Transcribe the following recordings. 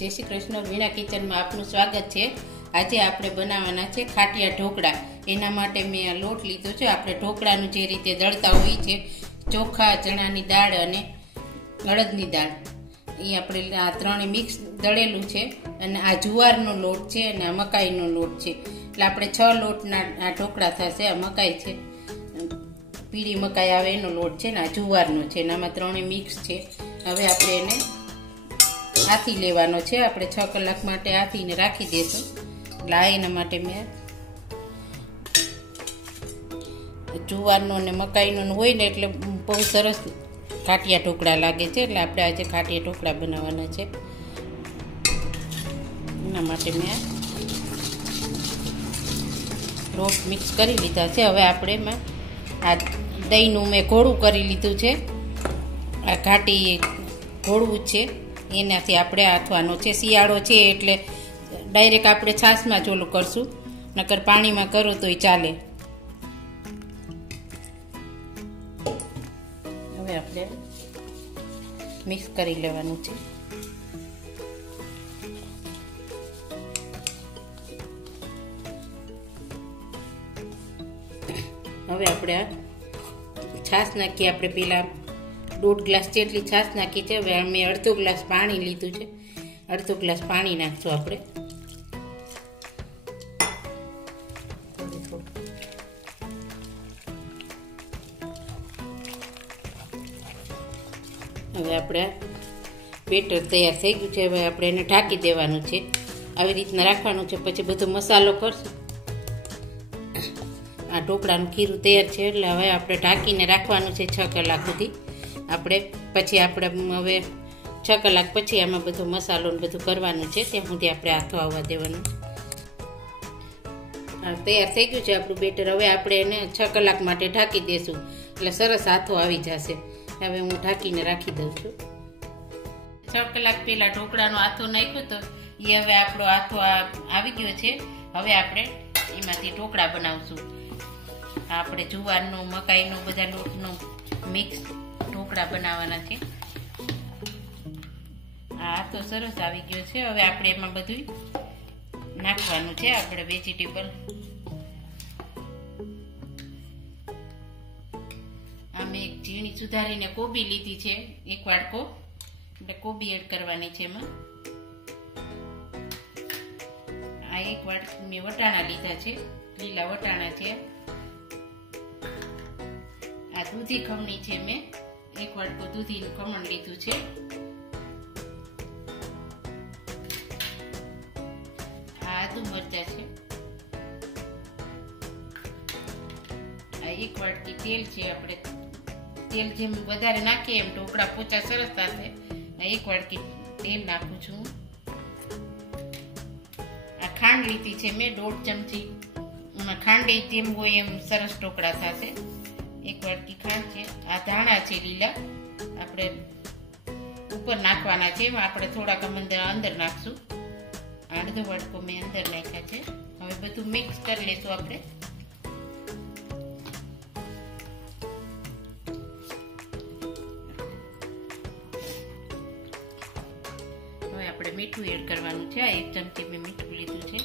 जय श्री कृष्ण। वीणा किचन में आपनु स्वागत है। आज आपणे बनाववाना छे खाटिया ढोकळा। एना माटे मैं आ लोट लीधो छे। आपणे ढोकळानुं जे रीते दळता होईए छे, चोखा, चणानी दाळ अने अड़दनी दाळ, ए आपणे आ त्रणेय मिक्स दळेलुं छे। अने आ जुवारनो लोट छे अने आ मकाईनो लोट छे। એટલે આપણે 6 લોટના આ ઢોકળા થશે। આ મકાઈ છે, પીળી મકાઈ આવે એનો લોટ છે ને આ જુવારનો છે ને આમાં ત્રણે મિક્સ છે। હવે આપણે એને આથી લેવાનો છે। આપણે 6 કલાક માટે આથીને રાખી દેશું। એટલે આ એના માટે મેં જુવારનો અને મકાઈનો હોય ને એટલે બહુ સરસ ખાટિયા ઢોકળા લાગે છે। એટલે આપણે આજે ખાટિયા ઢોકળા બનાવવાના છે। એના માટે મેં લોટ મિક્સ કરી લીધા છે। હવે આપણે એમાં આ દહીંનું મેં ઘોળું કરી લીધું છે। આ ઘાટી ઘોળવું છે એનાથી આપણે આથવાનો છે। શિયાળો છે એટલે ડાયરેક્ટ આપણે છાશમાં જ ઓલું કરશું, નકર પાણીમાં કરો તોય ચાલે। હવે આપણે મિક્સ કરી લેવાનું છે। હવે આપણે આ છાશ નાખી। આપણે પેલા 1.5 ગ્લાસ જેટલી છાશ નાખી છે। હવે મેં અડધો ગ્લાસ પાણી લીધું છે। અડધો ગ્લાસ પાણી નાખશું આપણે। હવે આપણે બેટર તૈયાર થઈ ગયું છે। હવે આપણે એને ઢાંકી દેવાનું છે। આવી રીતના રાખવાનું છે। પછી બધો મસાલો કરશું। આ ઢોકળાનું ખીરું તૈયાર છે એટલે હવે આપણે ઢાંકીને રાખવાનું છે 6 કલાક સુધી। આપણે પછી આપણે હવે 6 કલાક પછી આમાં બધો મસાલો ને બધું કરવાનું છે, ત્યાં સુધી આપણે આથો આવવા દેવાનું। તૈયાર થઈ ગયું છે આપણું બેટર। હવે આપણે એને 6 કલાક માટે ઢાંકી દેશું એટલે સરસ આથો આવી જશે। હવે હું ઢાંકીને રાખી દઉં છું। 6 કલાક પહેલા ઢોકળાનો આથો નાખ્યો તો એ હવે આપણો આથો આવી ગયો છે। હવે આપણે એમાંથી ઢોકળા બનાવશું। આપણે જુવારનો મકાઈનો બધા લોટનો મિક્સ ઢોકળા બનાવવાના છે। આ તો સરસ આવી ગયો છે। હવે આપણે એમાં બધું નાખવાનું છે, આપણે વેજીટેબલ। આમે એક ઝીણી સુધારીને કોબી લીધી છે, 1 વાટકો, એટલે કોબી એડ કરવાની છે એમાં। આ 1 વાટકો મેં વટાણા લીધા છે, લીલા વટાણા છે। આ દૂધી ખમણી છે, મેં 1 વાટકો દૂધીનું ખમણ લીધું છે। આ આદુ મરચાં છે। આ 1 વાટકી તેલ છે। આપણે તેલ જેમ વધારે નાખીએ એમ ઢોકળા પોચા સરસ થશે। આ 1 વાટકી તેલ નાખું છું। આ ખાંડ લીધી છે મેં 1.5 ચમચી। એમાં ખાંડ જેમ હોય એમ સરસ ઢોકળા થશે। 1 વાટકી ખાંડ છે। આ ધાણા છે લીલા, આપણે ઉપર નાખવાના છે, આપણે થોડાક અંદર નાખશું। અડધો વાટકો મેં અંદર નાખ્યા છે। હવે બધું મિક્સ કરી લેશું આપણે। હવે આપણે મીઠું એડ કરવાનું છે। આ 1 ચમચી મેં મીઠું લીધું છે।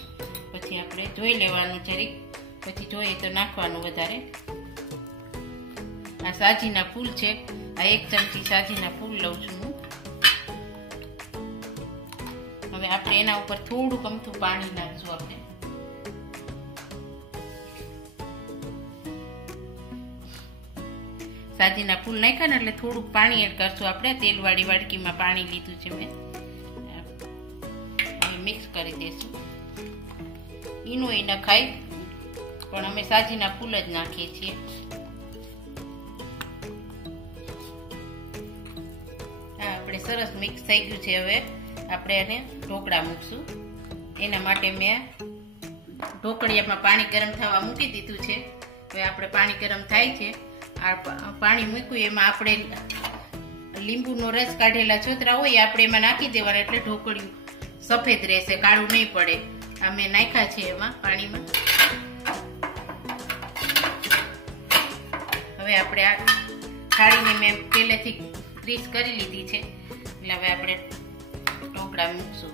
પછી આપણે જોઈ લેવાનું જરીક, પછી જોઈએ તો નાખવાનું વધારે। આ સાજીના ફૂલ છે। આ 1 ચમચી સાજીના ફૂલ લઉં છું હું। હવે આપણે એના ઉપર થોડું અમથું પાણી નાખશું। આપણે સાજીના ફૂલ નાખ્યા ને એટલે થોડુંક પાણી એડ કરશું આપણે। તેલવાળી વાડકીમાં પાણી લીધું છે મેં। હવે મિક્સ કરી દઈશું। ઈનો એ નખાય પણ અમે સાજીના ફૂલ જ નાખીએ છીએ। સરસ મિક્સ થઈ ગયું છે। હવે આપણે એને ઢોકળા મૂકશું। એના માટે મેં ઢોકળિયામાં પાણી ગરમ થવા મૂકી દીધું છે। હવે આપણે પાણી ગરમ થાય છે, આ પાણી મૂક્યું એમાં આપણે લીંબુનો રસ કાઢેલા છોતરા હોય આપણે એમાં નાખી દેવાના, એટલે ઢોકળિયું સફેદ રહેશે, કાળું નહીં પડે। આ મેં નાખ્યા છે એમાં પાણીમાં। હવે આપણે આ થાળીને મેં પહેલેથી ગ્રીસ કરી લીધી છે। એટલે હવે આપણે ઢોકળા મૂકશું.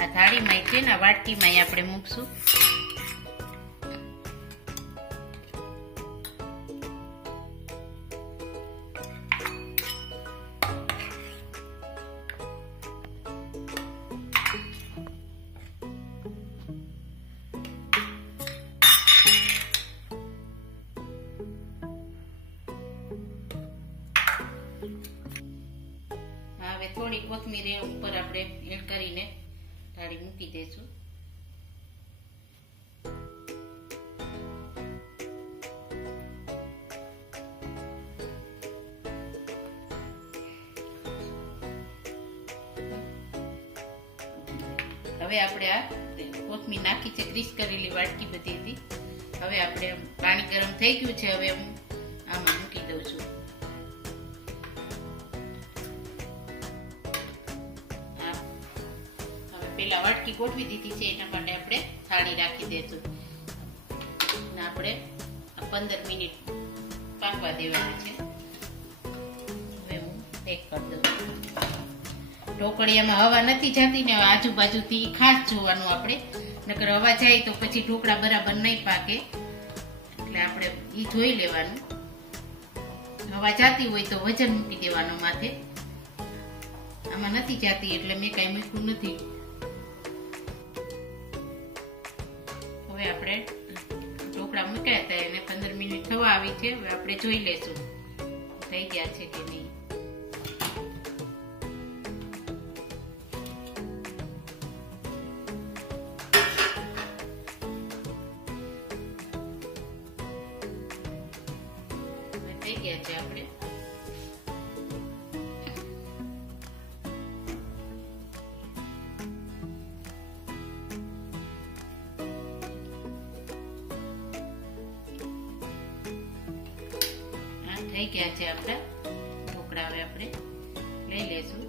આ થાળીમાં છે ને વાટકીમાં આપણે મૂકશું. હવે થોડી કોથમીર ઉપર આપણે એડ કરીને થાળી મૂકી દેશું. હવે આપણે આ કોથમીર નાખી છે ગ્રીસ કરેલી વાટકી બધીથી. હવે આપણે પાણી ગરમ થઈ ગયું છે. હવે હું આમાં મૂકી દઉં છું. પેલા વાટકી ગોઠવી દીધી છે એના માટે આપણે થાળી રાખી દેશું. આપણે 15 મિનિટ પાકવા દેવાનું છે. હવે હું પેક કરી દઉં. ઢોકળિયામાં હવા નથી જતી ને આજુબાજુથી ખાસ જોવાનું આપણે, નકર હવા જાય તો પછી ઢોકળા બરાબર નહીં પાકે. એટલે આપણે ઈ જોઈ લેવાનું. હવા જાતી હોય તો વજન મૂકી દેવાનું માથે. આમાં નથી જાતી એટલે મેં કઈ મૂક્યું નથી. હવે આપણે ઢોકળા મૂક્યા હતા એને 15 મિનિટ થવા આવી છે. હવે આપણે જોઈ લેશું થઈ ગયા છે કે નહીં. થઈ ગયા છે આપણે. થઈ ગયા છે આપણા ઢોકળા. હવે આપણે લઈ લેશું.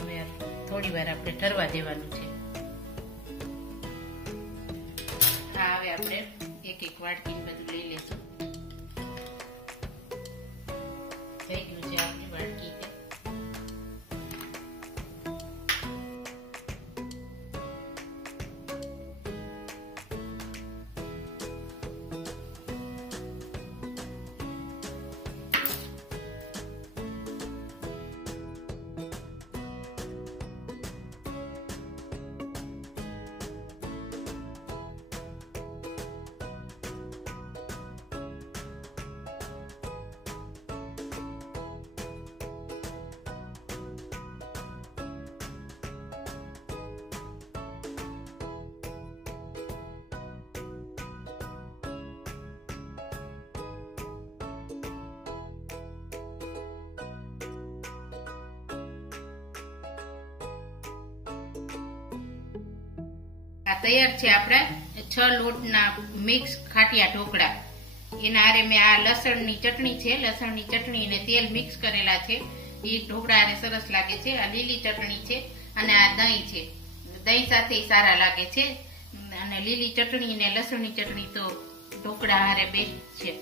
હવે થોડી વાર આપણે ઠરવા દેવાનું છે. હા, હવે આપણે એક એક વાટકી બધું લઈ લેશું. થઈ ગયું છે આપણી વાટકી. આ તૈયાર છે આપણા 6 લોટના મિક્સ ખાટિયા ઢોકળા. એના આરે મેં આ લસણની ચટણી છે, લસણની ચટણી અને તેલ મિક્સ કરેલા છે. એ ઢોકળા આરે સરસ લાગે છે. આ લીલી ચટણી છે અને આ દહીં છે. દહીં સાથે સારા લાગે છે. અને લીલી ચટણી અને લસણની ચટણી તો ઢોકળા હારે બેસ્ટ છે.